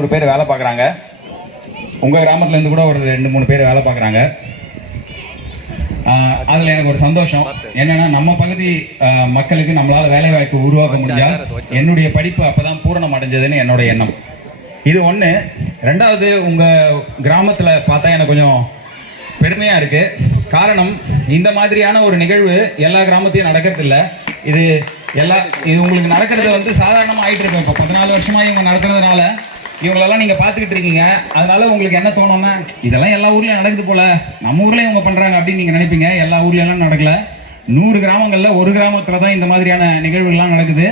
ஒரு பேர் வேலை பார்க்குறாங்க. உங்கள் கிராமத்துலேருந்து கூட ஒரு 2-3 பேர் வேலை பார்க்குறாங்க. அதில் எனக்கு ஒரு சந்தோஷம் என்னென்னா, நம்ம பகுதி மக்களுக்கு நம்மளால் வேலை வாய்ப்பு உருவாக்க முடிஞ்சால் என்னுடைய படிப்பு அப்போ தான் பூரணம் அடைஞ்சதுன்னு என்னோட எண்ணம். இது ஒன்று. ரெண்டாவது, உங்கள் கிராமத்தில் பார்த்தா எனக்கு கொஞ்சம் பெருமையாக இருக்குது. காரணம், இந்த மாதிரியான ஒரு நிகழ்வு எல்லா கிராமத்தையும் நடக்கிறதில்ல. இது உங்களுக்கு நடக்கிறது சாதாரணமாக ஆகிட்டு இருக்கும். இப்போ 14 வருஷமாக இவங்க நடத்துறதுனால இவங்களெல்லாம் நீங்கள் பார்த்துக்கிட்டு இருக்கீங்க. அதனால உங்களுக்கு என்ன தோணும்னா, இதெல்லாம் எல்லா ஊர்லேயும் நடக்குது போல, நம்ம ஊர்லேயும் இவங்க பண்ணுறாங்க அப்படின்னு நீங்கள் நினைப்பீங்க. எல்லா ஊர்லேயும் நடக்கல. 100 கிராமங்களில் ஒரு கிராமத்தில் தான் இந்த மாதிரியான நிகழ்வுகள்லாம் நடக்குது.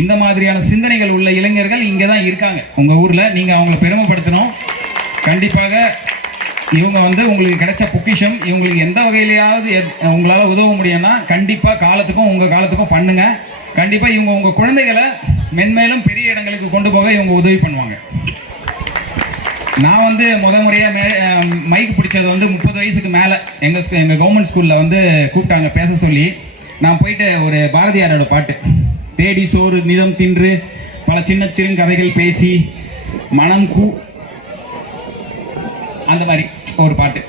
இந்த மாதிரியான சிந்தனைகள் உள்ள இளைஞர்கள் இங்கே தான் இருக்காங்க உங்கள் ஊரில். நீங்கள் அவங்கள பெருமைப்படுத்தணும். கண்டிப்பாக இவங்க உங்களுக்கு கிடைச்ச பொக்கிஷம். இவங்களுக்கு எந்த வகையிலையாவது உங்களால் உதவ முடியும்னா கண்டிப்பாக காலத்துக்கும் உங்கள் காலத்துக்கும் பண்ணுங்க. கண்டிப்பாக இவங்க உங்கள் குழந்தைகளை மென்மேலும் பெரிய இடங்களுக்கு கொண்டு போக இவங்க உதவி பண்ணுவாங்க. நான் முறையாக மைக் பிடிச்சது 30 வயசுக்கு மேலே எங்கள் கவர்மெண்ட் ஸ்கூலில் கூப்பிட்டாங்க பேச சொல்லி. நான் போயிட்டு ஒரு பாரதியாரோட பாட்டு, தேடி சோறு நிதம் தின்று பல சின்ன சிறு கதைகள் பேசி மனம் அந்த மாதிரி ஒரு பாட்டு,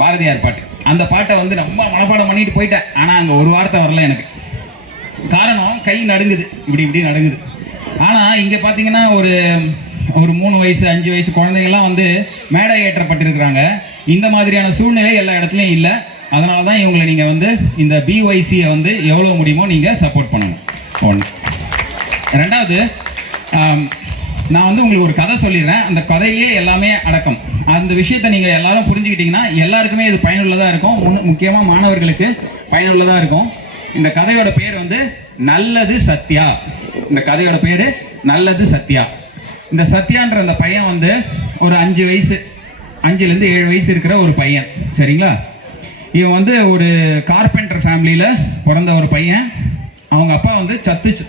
பாரதியார் பாட்டு. அந்த பாட்டை ரொம்ப மனப்பாடம் பண்ணிட்டு போயிட்டேன். ஆனால் அங்கே ஒரு வார்த்தை வரல எனக்கு. காரணம், கை நடுங்குது, இப்படி நடுங்குது. ஆனால் இங்கே பார்த்தீங்கன்னா ஒரு 3 வயசு 5 வயசு குழந்தைங்கள்லாம் மேடை ஏற்றப்பட்டிருக்கிறாங்க. இந்த மாதிரியான சூழ்நிலை எல்லா இடத்துலையும் இல்லை. அதனால தான் இவங்களை நீங்கள் இந்த பிஒய்சியை எவ்வளோ முடியுமோ நீங்கள் சப்போர்ட் பண்ணணும். ஒன்று. ரெண்டாவது, நான் உங்களுக்கு ஒரு கதை சொல்லிடுறேன். அந்த கதையிலேயே எல்லாமே அடக்கம். அந்த விஷயத்தை நீங்கள் எல்லாரும் புரிஞ்சுக்கிட்டீங்கன்னா எல்லாருக்குமே இது பயனுள்ளதாக இருக்கும். முக்கியமாக மாணவர்களுக்கு பயனுள்ளதாக இருக்கும். இந்த கதையோட பேர் நல்லது சத்யா. இந்த கதையோட பேர் நல்லது சத்யா. இந்த சத்யான்ற அந்த பையன் ஒரு 5 வயசு 5லேருந்து 7 வயசு இருக்கிற ஒரு பையன். சரிங்களா? இவன் ஒரு கார்பெண்டர் ஃபேமிலியில் பிறந்த ஒரு பையன். அவங்க அப்பா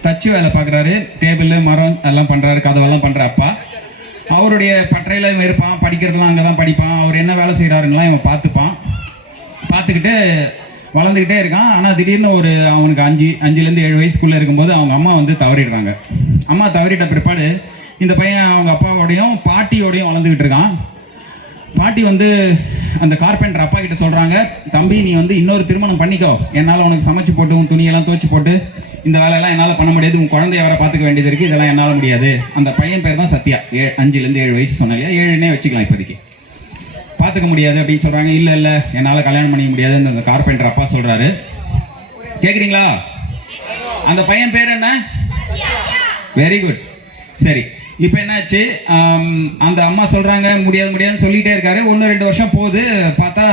தச்சு வேலை பார்க்குறாரு. டேபிள் மரம் எல்லாம் பண்ணுறாரு, கதவெல்லாம் பண்ணுற அப்பா. அவருடைய பட்டறையில் இவன் இருப்பான், படிக்கிறதுலாம் அங்கே தான் படிப்பான். அவர் என்ன வேலை செய்கிறாருங்களாம் இவன் பார்த்துக்கிட்டு வளர்ந்துக்கிட்டே இருக்கான். ஆனால் திடீர்னு அவனுக்கு 5லேருந்து 7 வயசுக்குள்ளே இருக்கும்போது அவங்க அம்மா தவறிடுறாங்க. அம்மா தவறிட்ட பிற்பாடு இந்த பையன் அவங்க அப்பாவோடையும் பாட்டியோடையும் வளர்ந்துக்கிட்டு இருக்கான். பாட்டி அந்த கார்பெண்டர் அப்பா கிட்ட சொல்கிறாங்க, தம்பி நீ இன்னொரு திருமணம் பண்ணிக்கோ, என்னால் உனக்கு சமைச்சு போட்டு உன் துணியெல்லாம் துவச்சி போட்டு இந்த வேலையெல்லாம் என்னால் பண்ண முடியாது, உன் குழந்தைய வர பார்த்துக்க வேண்டியது இருக்குது, இதெல்லாம் என்னால் முடியாது. அந்த பையன் பேர் தான் சத்யா. 5லேருந்து 7 வயசு சொன்னேன் இல்லையா, 7ன்னே வச்சுக்கலாம் இப்போதைக்கு. பார்த்துக்க முடியாது அப்படின்னு சொல்கிறாங்க. இல்லை என்னால் கல்யாணம் பண்ணிக்க முடியாதுன்னு அந்த கார்பெண்டர் அப்பா சொல்கிறாரு. கேட்குறீங்களா? அந்த பையன் பேர் என்ன? Very good. சரி, இப்போ என்னாச்சு, அந்த அம்மா சொல்கிறாங்க முடியாதுன்னு சொல்லிகிட்டே இருக்காரு. 1-2 வருஷம் போகுது. பார்த்தா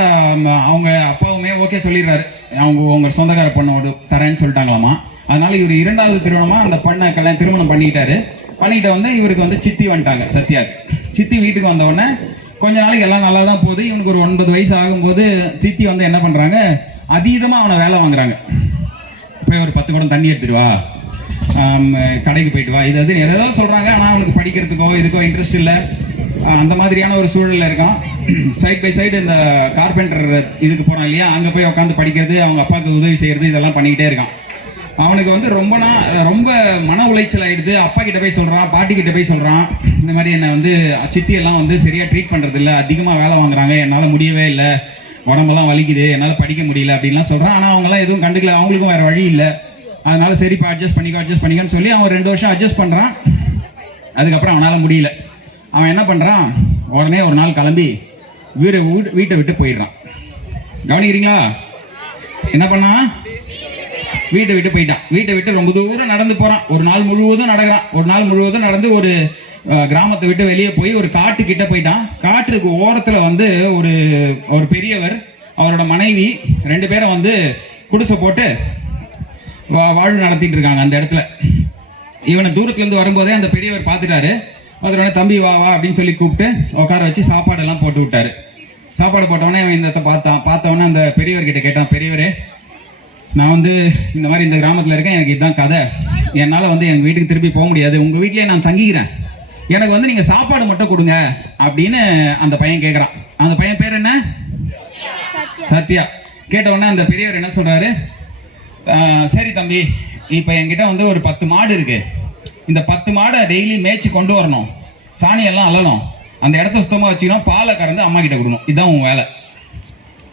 அவங்க அப்பாவுமே ஓகே சொல்லிடுறாரு. அவங்க சொந்தக்கார பொண்ணோடு தரேன்னு சொல்லிட்டாங்களாமா. அதனால இவர் 2வது திருமணமாக அந்த பொண்ணை திருமணம் பண்ணிக்கிட்டு இவருக்கு சித்தி வந்துட்டாங்க. சத்யாவுக்கு சித்தி வீட்டுக்கு வந்தவுடனே கொஞ்ச நாளைக்கு எல்லாம் நல்லா தான் போகுது. இவனுக்கு ஒரு 9 வயசு ஆகும்போது சித்தி என்ன பண்ணுறாங்க, அதீதமாக அவனை வேலை வாங்குறாங்க. போய் ஒரு 10 குடம் தண்ணி எடுத்துட்டு வா, கடைக்கு போயிட்டு வா, இது எதோ சொல்கிறாங்க. ஆனால் அவனுக்கு படிக்கிறதுக்கோ இதுக்கோ இன்ட்ரெஸ்ட் இல்லை. அந்த மாதிரியான ஒரு சூழலில் இருக்கான். சைட் பை சைடு இந்த கார்பெண்டர் இதுக்கு போகிறான் இல்லையா, அங்கே போய் உட்காந்து படிக்கிறது, அவங்க அப்பாவுக்கு உதவி செய்கிறது, இதெல்லாம் பண்ணிக்கிட்டே இருக்கான். அவனுக்கு ரொம்ப மன உளைச்சல் ஆகிடுது. அப்பா கிட்ட போய் சொல்கிறான், பாட்டி கிட்ட போய் சொல்கிறான், இந்த மாதிரி என்னை சித்தியெல்லாம் சரியாக ட்ரீட் பண்ணுறது இல்லை, அதிகமாக வேலை வாங்குறாங்க, என்னால் முடியவே இல்லை, உடம்பெல்லாம் வலிக்குது, என்னால் படிக்க முடியல அப்படின்லாம் சொல்கிறான். ஆனால் அவங்களாம் எதுவும் கண்டுக்கல, அவங்களுக்கும் வேறு வழி இல்லை. அதனால சரிப்பா அட்ஜஸ்ட் பண்ணிக்கோன்னு சொல்லி அவன் 2 வருஷம் அட்ஜஸ்ட் பண்ணுறான். அதுக்கப்புறம் அவனால் முடியல. அவன் என்ன பண்ணுறான், உடனே ஒரு நாள் கிளம்பி வீட்டை விட்டு போயிடுறான். கவனிக்கிறீங்களா? என்ன பண்ணான், வீட்டை விட்டு போயிட்டான். வீட்டை விட்டு ரொம்ப தூரம் நடந்து போகிறான். ஒரு நாள் முழுவதும் நடக்கிறான். ஒரு நாள் முழுவதும் நடந்து ஒரு கிராமத்தை விட்டு வெளியே போய் ஒரு காட்டுக்கிட்ட போயிட்டான். காட்டுக்கு ஓரத்தில் ஒரு பெரியவர், அவரோட மனைவி 2 பேரும் குடிசை போட்டு வாழ்வு நடத்திட்டு இருக்காங்க அந்த இடத்துல. இவனை தூரத்துலேருந்து வரும்போதே அந்த பெரியவர் பார்த்துட்டாரு. அதோட தம்பி வா அப்படின்னு சொல்லி கூப்பிட்டு உட்கார வச்சு சாப்பாடெல்லாம் போட்டு விட்டாரு. சாப்பாடு போட்டவொடனே அவன் இந்த பார்த்தவொடனே அந்த பெரியவர்கிட்ட கேட்டான், பெரியவரே நான் இந்த மாதிரி இந்த கிராமத்தில் இருக்கேன், எனக்கு இதுதான் கதை, என்னால் எங்கள் வீட்டுக்கு திருப்பி போக முடியாது, உங்கள் வீட்டிலேயே நான் தங்கிக்கிறேன், எனக்கு நீங்கள் சாப்பாடு மட்டும் கொடுங்க அப்படின்னு அந்த பையன் கேட்குறான். அந்த பையன் பேர் என்ன? சத்யா. கேட்ட உடனே அந்த பெரியவர் என்ன சொல்கிறாரு, சரி தம்பி, இப்போ என்கிட்ட ஒரு 10 மாடு இருக்கு, இந்த 10 மாடை டெய்லி மேய்ச்சி கொண்டு வரணும், சாணியெல்லாம் அள்ளணும், அந்த இடத்த சுத்தமாக வச்சுக்கணும், பாலை கறந்து அம்மா கிட்ட கொடுக்கணும். இதுதான் உன் வேலை.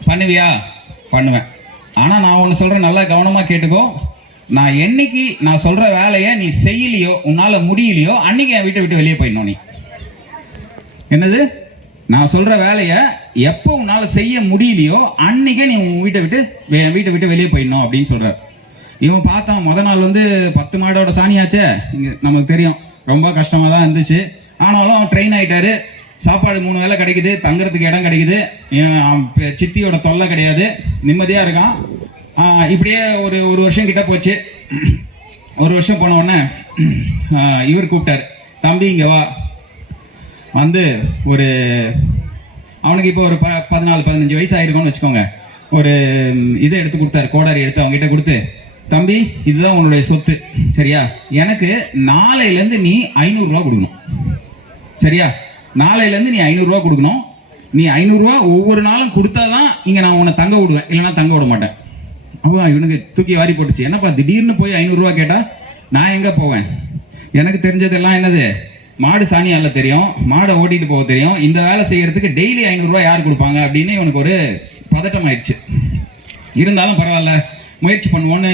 பண்ணுவியா? பண்ணுவேன். ஆனால் நான் ஒன்று சொல்கிறேன், நல்லா கவனமாக கேட்டுக்கோ. நான் என்னைக்கு நான் சொல்கிற வேலையை நீ செய்யலையோ, உன்னால் முடியலையோ, அன்னைக்கு என் வீட்டை விட்டு வெளியே போயிடணும். நீ என்னது? நான் சொல்கிற வேலையை எப்போ உன்னால் செய்ய முடியலையோ அன்னைக்கே நீ உன் வீட்டை விட்டு வெளியே போயிடணும் அப்படின்னு சொல்கிறார். இவன் பார்த்தான், முத நாள் வந்து 10 மாடோட சாணியாச்சே, இங்கே நமக்கு தெரியும் ரொம்ப கஷ்டமாக தான் இருந்துச்சு. ஆனாலும் அவன் ட்ரெயின் ஆகிட்டாரு. சாப்பாடு 3 வேளை கிடைக்குது, தங்குறதுக்கு இடம் கிடைக்குது, சித்தியோட தொல்லை கிடையாது, நிம்மதியாக இருக்கான். இப்படியே ஒரு வருஷம் கிட்ட போச்சு. ஒரு வருஷம் போன உடனே இவர் கூப்பிட்டார், தம்பி இங்கே வா. வந்து ஒரு அவனுக்கு இப்போ ஒரு 14-15 வயசு ஆயிருக்கும்னு வச்சுக்கோங்க. ஒரு இதை எடுத்து கொடுத்தாரு, கோடாரி எடுத்து அவங்க கிட்ட கொடுத்து, தம்பி இதுதான் உன்னுடைய சொத்து, சரியா? எனக்கு நாளையிலேருந்து நீ 500 ரூபா கொடுக்கணும், சரியா? நாளையிலேருந்து நீ 500 ரூபா கொடுக்கணும். நீ 500 ரூபா ஒவ்வொரு நாளும் கொடுத்தாதான் இங்கே நான் உன்னை தங்க விடுவேன், இல்லைன்னா தங்க விட மாட்டேன். அப்போ இவனுக்கு தூக்கி வாரி போட்டுச்சு. என்னப்பா திடீர்னு போய் 500 ரூபா கேட்டா நான் எங்கே போவேன்? எனக்கு தெரிஞ்சதெல்லாம் என்னது, மாடு சாணி அல்ல தெரியும், மாடை ஓட்டிட்டு போக தெரியும், இந்த வேலை செய்யறதுக்கு டெய்லி 500 ரூபா யார் கொடுப்பாங்க அப்படின்னு இவனுக்கு ஒரு பதட்டம் ஆயிடுச்சு. இருந்தாலும் பரவாயில்ல முயற்சி பண்ணுவோன்னு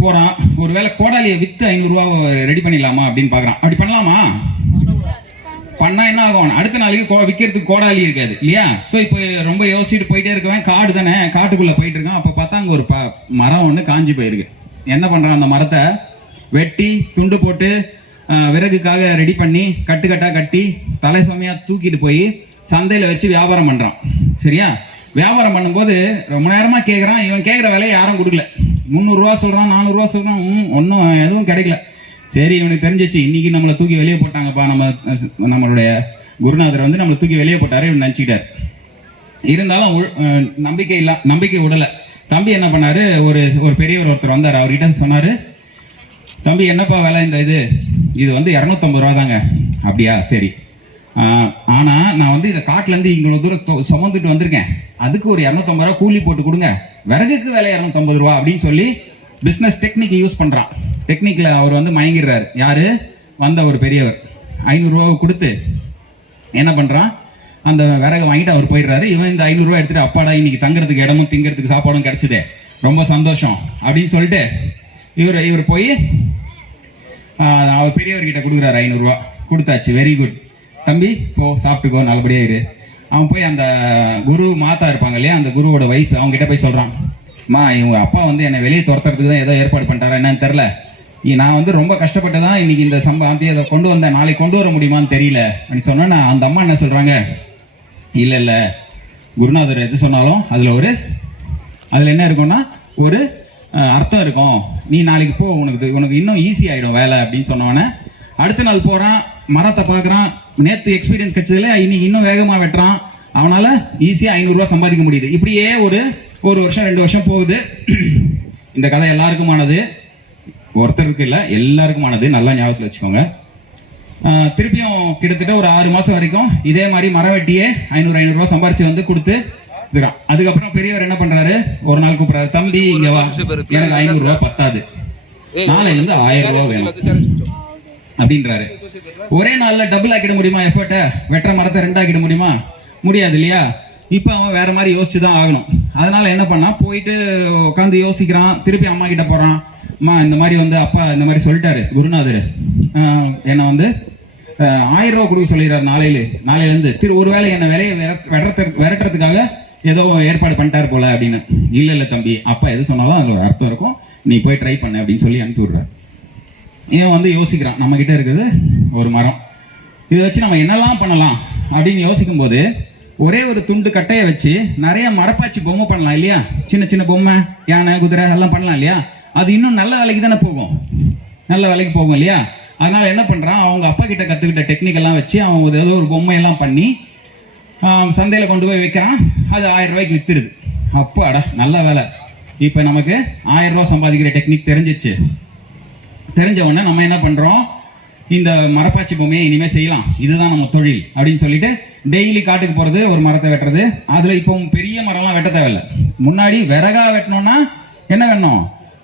போறான். ஒருவேளை கோடாலியை வித்து 500 ரூபா ரெடி பண்ணிடலாமா அப்படின்னு பாக்குறான். அப்படி பண்ணலாமா? பண்ணா என்ன ஆகும், அடுத்த நாளைக்கு விற்கிறதுக்கு கோடாலி இருக்காது இல்லையா? ஸோ இப்போ ரொம்ப யோசிச்சுட்டு போயிட்டே இருக்கவன், காடு தானே, காட்டுக்குள்ள போயிட்டு இருக்கான். அப்போ பார்த்தா அங்கே ஒரு மரம் ஒன்று காஞ்சி போயிருக்கு. என்ன பண்றான், அந்த மரத்தை வெட்டி துண்டு போட்டு விறகுக்காக ரெடி பண்ணி கட்டுக்கட்டா கட்டி தலை சுமையா தூக்கிட்டு போய் சந்தையில வச்சு வியாபாரம் பண்றான், சரியா? வியாபாரம் பண்ணும்போது ரொம்ப நேரமா கேட்கறான். இவன் கேட்கிற விலையை யாரும் கொடுக்கல. 300 ரூபா சொல்றான், 400 ரூபா சொல்றான், ஒன்றும் எதுவும் கிடைக்கல. சரி, இவனுக்கு தெரிஞ்சிச்சு இன்னைக்கு நம்மளை தூக்கி வெளியே போட்டாங்கப்பா, நம்மளுடைய குருநாதர் வந்து நம்மளை தூக்கி வெளியே போட்டாரு இவன் நினைச்சுக்கிட்டார். இருந்தாலும் நம்பிக்கை விடல. தம்பி என்ன பண்ணாரு, ஒரு பெரியவர் ஒருத்தர் வந்தார். அவர்கிட்ட சொன்னாரு, தம்பி என்னப்பா வேலை இந்த இது வந்து 250 ரூபா தாங்க. அப்படியா, சரி. ஆனா நான் வந்து இதை காட்டுல இருந்து இவ்வளவு தூரம் சுமந்துட்டு வந்திருக்கேன், அதுக்கு ஒரு 250 ரூபா கூலி போட்டு கொடுங்க, விறகுக்கு வேலை 250 ரூபா அப்படின்னு சொல்லி பிசினஸ் டெக்னிக் யூஸ் பண்றான். டெக்னிக்ல அவர் வந்து மயங்கிடுறாரு. யாரு? வந்த ஒரு பெரியவர் 500 ரூபாவை கொடுத்து என்ன பண்றான், அந்த விறகு வாங்கிட்டு அவர் போயிடுறாரு. இவன் இந்த 500 ரூபா எடுத்துட்டு, அப்பாடா இன்னைக்கு தங்குறதுக்கு இடமும் திங்கிறதுக்கு சாப்பாடும் கிடைச்சதே, ரொம்ப சந்தோஷம் அப்படின்னு சொல்லிட்டு இவர் போய் அவர் பெரியவர்கிட்ட கொடுக்குறாரு. 500 ரூபா கொடுத்தாச்சு, வெரி குட் தம்பி, போ சாப்பிட்டுக்கோ, நல்லபடியா இரு. அவன் போய் அந்த குரு மாதா இருப்பாங்க இல்லையா, அந்த குருவோட வைஃப், அவங்க கிட்ட போய் சொல்றான், மா இவங்க அப்பா வந்து என்னை வெளியே துரத்துறதுக்கு தான் ஏதோ ஏற்பாடு பண்ணிட்டாரா என்னன்னு தெரியல, நான் வந்து ரொம்ப கஷ்டப்பட்டு தான் இன்னைக்கு இந்த சம்பவத்தை அதை கொண்டு வந்தேன், நாளைக்கு கொண்டு வர முடியுமான்னு தெரியல அப்படின்னு சொன்னா, அந்த அம்மா என்ன சொல்றாங்க, இல்ல குருநாதர் எது சொன்னாலும் அதுல என்ன இருக்கும்னா ஒரு அர்த்தம் இருக்கும், நீ நாளைக்கு போ, உனக்கு இன்னும் ஈஸி ஆயிடும் வேலை அப்படின்னு சொன்னவனே அடுத்த நாள் போறான், மரத்தை பாக்குறான், நேத்து எக்ஸ்பீரியன்ஸ் கிடைச்சதுல இன்னைக்கு இன்னும் வேகமா வெட்டுறான், அவனால ஈஸியா 500 ரூபாய் சம்பாதிக்க முடியுது. இப்படியே ஒரு வருஷம் 2 வருஷம் போகுது. இந்த கதை எல்லாருக்குமானது, ஒருத்தருக்கு இல்ல எல்லாருக்குமானது, நல்லா ஞாபகத்தில் வச்சுக்கோங்க. திருப்பியும் கிட்டத்தட்ட ஒரு 6 மாசம் வரைக்கும் இதே மாதிரி மரம் வெட்டியே 500 ரூபாய் சம்பாரிச்சு வந்து கொடுத்து, அதுக்கப்புறம் பெரியவர் என்ன பண்றாரு, ஒரு நாள் கூப்பிடுறாரு, தம்பி இங்க வா, எனக்கு 500 ரூபாய் பத்தாது, நாளையில இருந்து 1000 ரூபாய் வேணும் அப்படின்றாரு. ஒரே நாள்ல டபுள் ஆக்கிட முடியுமா எஃபர்ட்டை? வெட்டுற மரத்தை 2 ஆக்கிட முடியுமா? முடியாது இல்லையா? இப்ப அவன் வேற மாதிரி யோசிச்சுதான் ஆகணும். அதனால என்ன பண்ணா, போயிட்டு உட்காந்து யோசிக்கிறான். திருப்பி அம்மா கிட்ட போறான், அம்மா இந்த மாதிரி வந்து அப்பா இந்த மாதிரி சொல்லிட்டாரு குருநாதர், என்ன வந்து 1000 ரூபாய் கொடுக்க சொல்லிடுறாரு, நாளையில இருந்து ஒருவேளை என்ன விலையை விரட்டுறதுக்காக ஏதோ ஏற்பாடு பண்ணிட்டாரு போல அப்படின்னு. இல்ல தம்பி, அப்பா எது சொன்னாலும் அதுல ஒரு அர்த்தம் இருக்கும், நீ போய் ட்ரை பண்ணு அப்படின்னு சொல்லி அனுப்பி விடுறாரு. இவன் வந்து யோசிக்கிறான், நம்ம கிட்ட இருக்குது ஒரு மரம், இதை வச்சு நம்ம என்னெல்லாம் பண்ணலாம் அப்படின்னு யோசிக்கும் போது, ஒரே ஒரு துண்டு கட்டையை வச்சு நிறைய மரப்பாச்சி பொம்மை பண்ணலாம் இல்லையா? சின்ன சின்ன பொம்மை, யானை, குதிரை எல்லாம் பண்ணலாம் இல்லையா? அது இன்னும் நல்ல வேலைக்கு தானே போகும், நல்ல வேலைக்கு போகும் இல்லையா? அதனால என்ன பண்றான், அவங்க அப்பா கிட்ட கத்துக்கிட்ட டெக்னிக் எல்லாம் வச்சு அவன் ஏதோ ஒரு பொம்மை எல்லாம் பண்ணி சந்தையில கொண்டு போய் வைக்கிறான். அது 1000 ரூபாய்க்கு வித்துருது. அப்போ அடா நல்ல வேலை, இப்ப நமக்கு 1000 ரூபாய் சம்பாதிக்கிற டெக்னிக் தெரிஞ்சிச்சு. தெரிஞ்ச உடனே நம்ம என்ன பண்றோம், இந்த மரப்பாச்சி பொம்மையை இனிமே செய்யலாம், இதுதான் நம்ம தொழில் அப்படின்னு சொல்லிட்டு டெய்லி காட்டுக்கு போறது, ஒரு மரத்தை வெட்டுறது. அதுல இப்போ பெரிய மரம்லாம் வெட்ட தேவையில்லை. முன்னாடி விறகா வெட்டணும்னா என்ன வேணும்,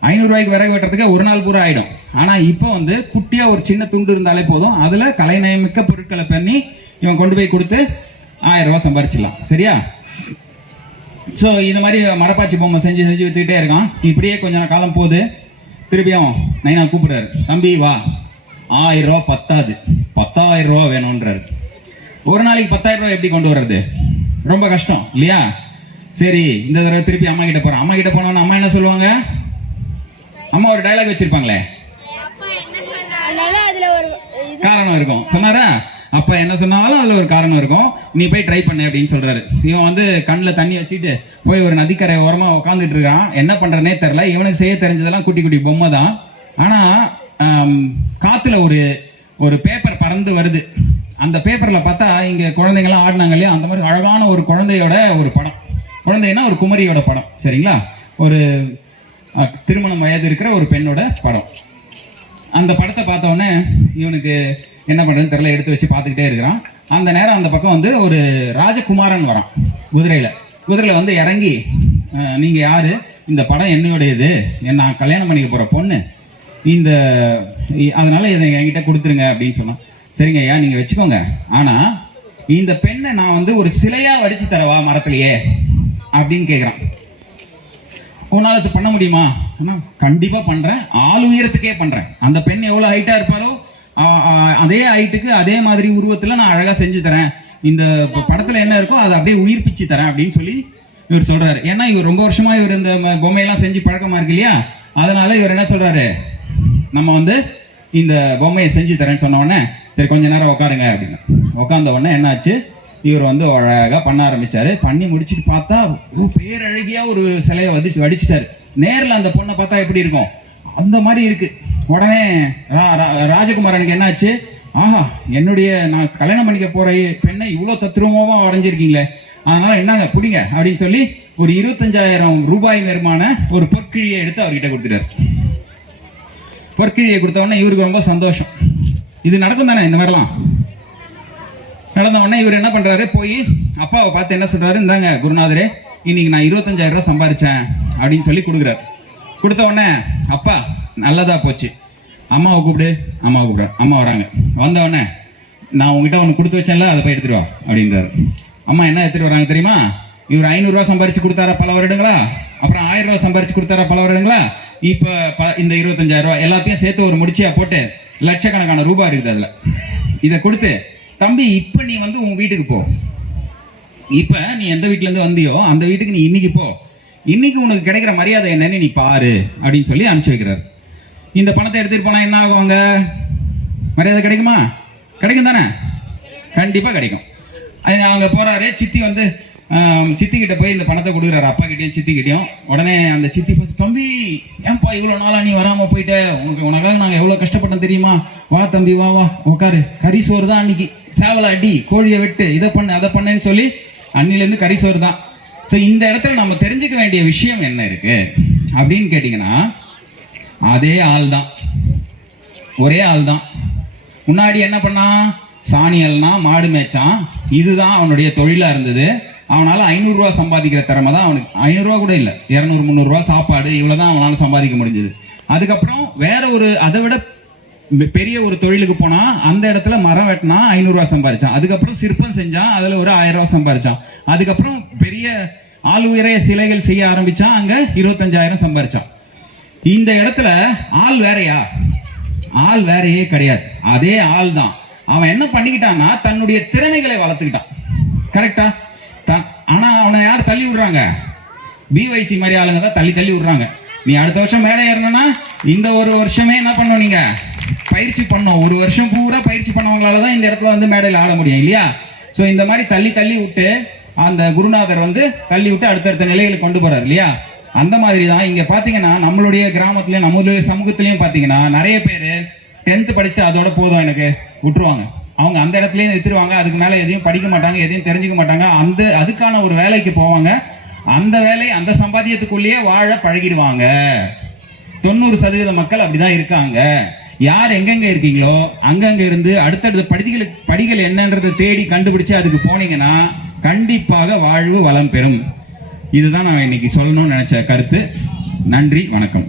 500 ரூபாய்க்கு விறகு வெட்டுறதுக்கு ஒரு நாள் பூரா ஆயிடும். ஆனா இப்போ வந்து குட்டியா ஒரு சின்ன துண்டு இருந்தாலே போதும், அதுல கலைநயமிக்க பொருட்களை பண்ணி இவன் கொண்டு போய் கொடுத்து 1000 ரூபாய் சம்பாரிச்சிடலாம். சரியா? ஸோ இந்த மாதிரி மரப்பாச்சி பொம்மை செஞ்சு செஞ்சு வித்துக்கிட்டே இருக்கான். இப்படியே கொஞ்சம் காலம் போகுது. திருப்பியும் நைனா கூப்பிடுறாரு, தம்பி வா, 1000 ரூபா பத்தாது, 10,000 ரூபா வேணும்ன்றாரு. ஒரு நாளைக்கு 10,000 ரூபாய் எப்படி கொண்டு வர்றது? ரொம்ப கஷ்டம் இல்லையா? சரி, இந்த தடவை திருப்பி அம்மா கிட்ட போறேன். அம்மா கிட்ட போனோன்னு அம்மா என்ன சொல்லுவாங்க? அம்மா ஒரு டயலாக் வச்சிருப்பாங்களே, காரணம் இருக்கும். சொன்னாரா? அப்ப என்ன சொன்னாலும் அதுல ஒரு காரணம் இருக்கும். நீ போய் ட்ரை பண்ணு அப்படின்னு சொல்றாரு. இவன் வந்து கண்ணுல தண்ணி வச்சுட்டு போய் ஒரு நதிக்கரை ஓரமா உட்காந்துட்டு இருக்கான். என்ன பண்றனே தெரியல. இவனுக்கு செய்ய தெரிஞ்சதெல்லாம் குட்டி குட்டி பொம்மை தான். ஆனா காத்துல ஒரு பேப்பர் பறந்து வருது. அந்த பேப்பர்ல பார்த்தா இங்க குழந்தைங்கலாம் ஆடினாங்க இல்லையா, அந்த மாதிரி அழகான ஒரு குழந்தையோட ஒரு படம். குழந்தைன்னா ஒரு குமரியோட படம். சரிங்களா? ஒரு திருமணம் வயது இருக்கிற ஒரு பெண்ணோட படம். அந்த படத்தை பார்த்த உடனே இவனுக்கு என்ன பண்றதுன்னு தெரியல, எடுத்து வச்சு பார்த்துக்கிட்டே இருக்கிறான். அந்த நேரம் அந்த பக்கம் வந்து ஒரு ராஜகுமாரன் வரான் குதிரையில வந்து இறங்கி, நீங்க யாரு? இந்த படம் என்னுடையது, நான் கல்யாணம் பண்ணிக்க போற பொண்ணு, அதனால இதை என்கிட்ட கொடுத்துருங்க அப்படின்னு சொன்னான். சரிங்க ஐயா, நீங்க வச்சுக்கோங்க. ஆனா இந்த பெண்ணை நான் வந்து ஒரு சிலையா வடிச்சு தரவா மரத்திலேயே அப்படின்னு கேக்குறான். உன்னால அது பண்ண முடியுமா? கண்டிப்பா பண்றேன், ஆள் உயரத்துக்கே பண்றேன். அந்த பெண் எவ்வளவு ஹைட்டா இருப்பாரோ அதே ஹைட்டுக்கு அதே மாதிரி உருவத்துல நான் அழகா செஞ்சு தரேன். இந்த படத்துல என்ன இருக்கோ அதை அப்படியே உயிர்ப்பிச்சு தரேன் அப்படின்னு சொல்லி இவர் சொல்றாரு. ஏன்னா இவர் ரொம்ப வருஷமா இவர் இந்த பொம்மையெல்லாம் செஞ்சு பழக்கமா இருக்கு இல்லையா, அதனால இவர் என்ன சொல்றாரு, நம்ம வந்து இந்த பொம்மையை செஞ்சு தரேன்னு சொன்ன உடனே சரி கொஞ்ச நேரம் உட்காருங்க அப்படின்னு உட்கார்ந்த உடனே என்னாச்சு, இவர் வந்து அழகா பண்ண ஆரம்பிச்சாரு. பண்ணி முடிச்சுட்டு பார்த்தா பேரழகியா ஒரு சிலையை வடிச்சிட்டாரு. நேரில் அந்த பொண்ணை பார்த்தா எப்படி இருக்கும் அந்த மாதிரி இருக்கு. உடனே ராஜகுமாரனுக்கு என்னாச்சு, ஆஹா, நான் கல்யாணம் பண்ணிக்க போற பெண்ணை இவ்வளவு தத்ரூபமா வரைஞ்சிருக்கீங்களே, அதனால என்னங்க குடிங்க அப்படின்னு சொல்லி ஒரு 25,000 ரூபாய் பெருமான ஒரு பொற்கிழியை எடுத்து அவர்கிட்ட கொடுத்துட்டாரு. பொற்கிழியை கொடுத்த உடனே இவருக்கு ரொம்ப சந்தோஷம். இது நடக்கும் தானே, இந்த மாதிரிலாம் நடந்த உடனே இவர் என்ன பண்றாரு, போய் அப்பாவை பார்த்து என்ன சொல்றாரு, இந்தாங்க குருநாதரே, இன்னைக்கு நான் 25,000 ரூபாய் சம்பாரிச்சேன் அப்படின்னு சொல்லி கொடுக்குறாரு. கொடுத்த உடனே அப்பா நல்லதா போச்சு, அம்மாவை கூப்பிடு. அம்மாவை கூப்பிடுற. அம்மா வராங்க. வந்த உடனே நான் உங்ககிட்ட ஒன்று கொடுத்து வச்சேன்ல, அதை போய் எடுத்துட்டு வா அப்படின்றாரு. அம்மா என்ன எடுத்துட்டு வராங்க தெரியுமா? இவர் 500 ரூபாய் சம்பாரிச்சு கொடுத்தாரா பல வருடங்களா, அப்புறம் 1000 ரூபாய் சம்பாரிச்சு கொடுத்தாரா பல வருடங்களா, இப்ப இந்த 25,000 ரூபாய் எல்லாத்தையும் சேர்த்து ஒரு முடிச்சியா போட்டு லட்சக்கணக்கான ரூபாய் இருக்குது அதுல. இதை கொடுத்து, தம்பி இப்ப நீ வந்து உன் வீட்டுக்கு போ, இப்ப நீ எந்த வீட்டுல இருந்து வந்தியோ அந்த வீட்டுக்கு நீ இன்னைக்கு போ, இன்னைக்கு உனக்கு கிடைக்கிற மரியாதை என்னன்னு நீ பாரு அப்படின்னு சொல்லி அனுப்பிச்சு வைக்கிறாரு. இந்த பணத்தை எடுத்துட்டு போனா என்ன ஆகும், அங்க மரியாதை கிடைக்குமா? கிடைக்கும் தானே, கண்டிப்பா கிடைக்கும். அவங்க போறாரு, சித்தி வந்து சித்தி கிட்ட போய் இந்த பணத்தை கொடுக்குறாரு, அப்பா கிட்டயும் சித்தி கிட்டயும். உடனே அந்த சித்தி பார்த்து, தம்பி ஏன்பா இவ்வளவு நாளா நீ வராம போயிட்ட, உனக்காக நாங்க எவ்வளவு கஷ்டப்பட்டோம் தெரியுமா, வா தம்பி வா வா உட்காரு, கறி சோறு தான் அன்னைக்கு, சேவலை அடி, கோழியை வெட்டு, இதை பண்ணு அதை பண்ணுன்னு சொல்லி அன்னில இருந்து கறி சோறு தான். இந்த இடத்துல நம்ம தெரிஞ்சுக்க வேண்டிய விஷயம் என்ன இருக்கு அப்படின்னு கேட்டீங்கன்னா, அதே ஆள் தான், ஒரே ஆள் தான். முன்னாடி என்ன பண்ணா, சாணியல்னா மாடு மேய்ச்சான், இதுதான் அவனுடைய தொழிலா இருந்தது. அவனால 500 ரூபாய் சம்பாதிக்கிற திறமை தான் அவனுக்கு. 500 ரூபாய் கூட இல்ல, 200-300 ரூபாய் சாப்பாடு, இவ்வளவுதான் அவனால சம்பாதிக்க முடிஞ்சது. அதுக்கப்புறம் வேற ஒரு அதை விட பெரிய ஒரு தொழிலுக்கு போனா, அந்த இடத்துல மரம் வெட்டினா 500 ரூபாய் சம்பாதிச்சான். அதுக்கப்புறம் சிற்பம் செஞ்சான், அதுல ஒரு 1000 ரூபாய் சம்பாதிச்சான். அதுக்கப்புறம் பெரிய ஆள் உயரைய சிலைகள் செய்ய ஆரம்பிச்சான், அங்க 25,000 சம்பாதிச்சான். இந்த இடத்துல ஆள் வேறையா? ஆள் வேறையே கிடையாது, அதே ஆள் தான். அவன் என்ன பண்ணிக்கிட்டான்னா தன்னுடைய திறமைகளை வளர்த்துக்கிட்டான். கரெக்டா? ஆனா அவனை யார் தள்ளி விடுறாங்க? பிவைசி மாதிரி ஆளுங்க தான் தள்ளி தள்ளி விடுறாங்க. நீ அடுத்த வருஷம் மேலே ஏறணும்னா இந்த ஒரு வருஷமே என்ன பண்ணும், நீங்க பயிற்சி பண்ணோம். ஒரு வருஷம் பூரா பயிற்சி பண்ணவங்களால தான் இந்த இடத்துல வந்து மேடையில் ஆட முடியும் இல்லையா? சோ இந்த மாதிரி தள்ளி தள்ளி விட்டு அந்த குருநாதர் வந்து தள்ளி விட்டு அடுத்தடுத்த நிலைகளுக்கு கொண்டு போறாரு இல்லையா? அந்த மாதிரி தான் இங்க பாத்தீங்கன்னா நம்மளுடைய கிராமத்திலயும் நம்மளுடைய சமூகத்திலயும் பாத்தீங்கன்னா நிறைய பேரு 10th படிச்சுட்டு அதோட போதும் எனக்கு விட்டுருவாங்க. அவங்க அந்த இடத்துலயே நிறுத்திடுவாங்க. அதுக்கு மேல எதையும் படிக்க மாட்டாங்க, எதையும் தெரிஞ்சுக்க மாட்டாங்க. அதுக்கான ஒரு வேலைக்கு போவாங்க. அந்த வேலை அந்த சம்பாத்தியத்துக்குள்ளேயே வாழ பழகிடுவாங்க. 90% மக்கள் அப்படிதான் இருக்காங்க. யார் எங்கெங்க இருக்கீங்களோ அங்கங்க இருந்து அடுத்தடுத்த படிகள் என்னன்றதை தேடி கண்டுபிடிச்சு அதுக்கு போனீங்கன்னா கண்டிப்பாக வாழ்வு வளம் பெறும். இதுதான் நான் இன்னைக்கு சொல்லணும்னு நினைச்ச கருத்து. நன்றி, வணக்கம்.